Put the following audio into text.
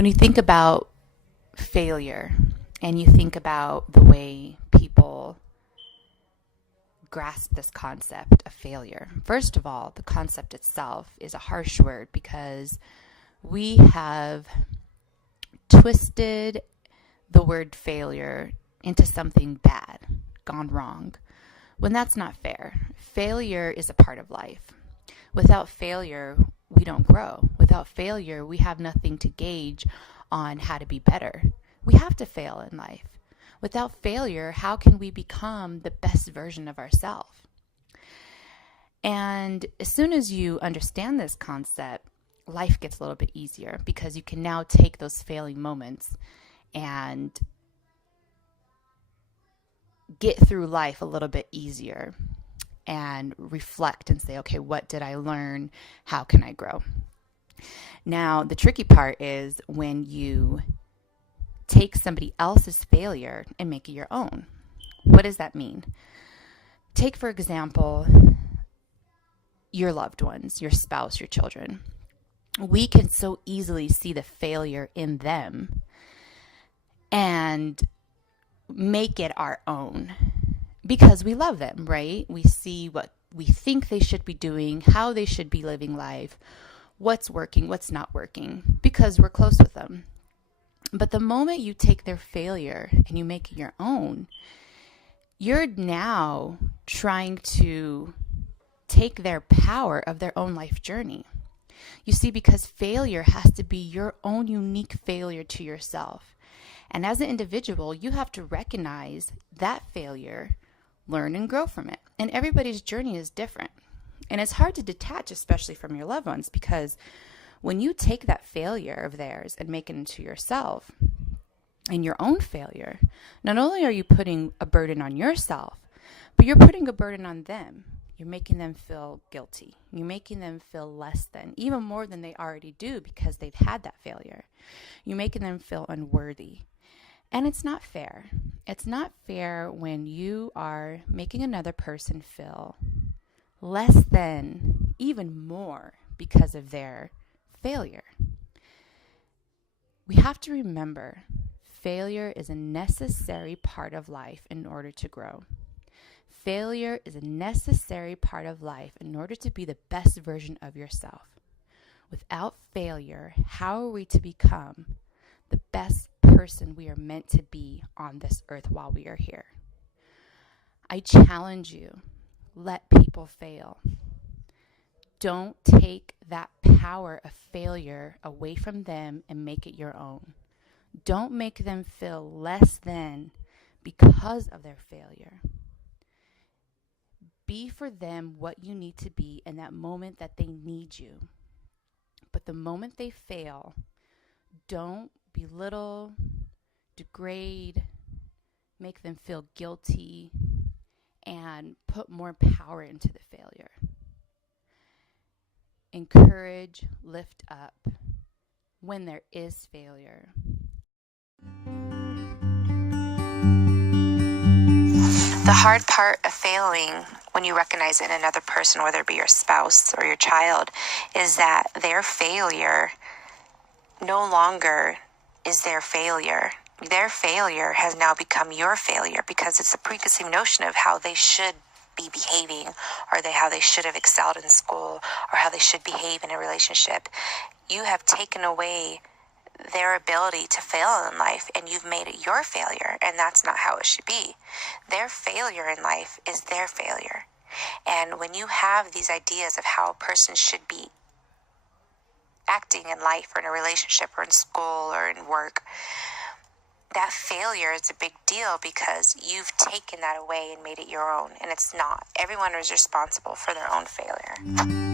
When you think about failure and you think about the way people grasp this concept of failure, first of all, the concept itself is a harsh word because we have twisted the word failure into something bad, gone wrong, when that's not fair. Failure is a part of life. Without failure, we don't grow. Without failure, we have nothing to gauge on how to be better. We have to fail in life. Without failure, how can we become the best version of ourselves? And as soon as you understand this concept, life gets a little bit easier because you can now take those failing moments and get through life a little bit easier and reflect and say, okay, what did I learn? How can I grow? Now, the tricky part is when you take somebody else's failure and make it your own. What does that mean? Take, for example, your loved ones, your spouse, your children. We can so easily see the failure in them and make it our own because we love them, right? We see what we think they should be doing, how they should be living life, what's working, what's not working, because we're close with them. But the moment you take their failure and you make it your own, you're now trying to take their power of their own life journey. You see, because failure has to be your own unique failure to yourself. And as an individual, you have to recognize that failure, learn and grow from it. And everybody's journey is different. And it's hard to detach, especially from your loved ones, because when you take that failure of theirs and make it into yourself and your own failure, not only are you putting a burden on yourself, but you're putting a burden on them. You're making them feel guilty. You're making them feel less than, even more than they already do because they've had that failure. You're making them feel unworthy. And it's not fair. It's not fair when you are making another person feel less than, even more, because of their failure. We have to remember failure is a necessary part of life in order to grow. Failure is a necessary part of life in order to be the best version of yourself. Without failure, how are we to become the best person we are meant to be on this earth while we are here? I challenge you, let people fail. Don't take that power of failure away from them and make it your own. Don't make them feel less than because of their failure. Be for them what you need to be in that moment that they need you. But the moment they fail, don't belittle, degrade, make them feel guilty, and put more power into the failure. Encourage, lift up when there is failure. The hard part of failing, when you recognize it in another person, whether it be your spouse or your child, is that their failure no longer is their failure. Their failure has now become your failure because it's a preconceived notion of how they should be behaving, or how they should have excelled in school, or how they should behave in a relationship. You have taken away their ability to fail in life, and you've made it your failure, and that's not how it should be. Their failure in life is their failure. And when you have these ideas of how a person should be acting in life or in a relationship or in school or in work, that failure is a big deal because you've taken that away and made it your own, and it's not. Everyone is responsible for their own failure.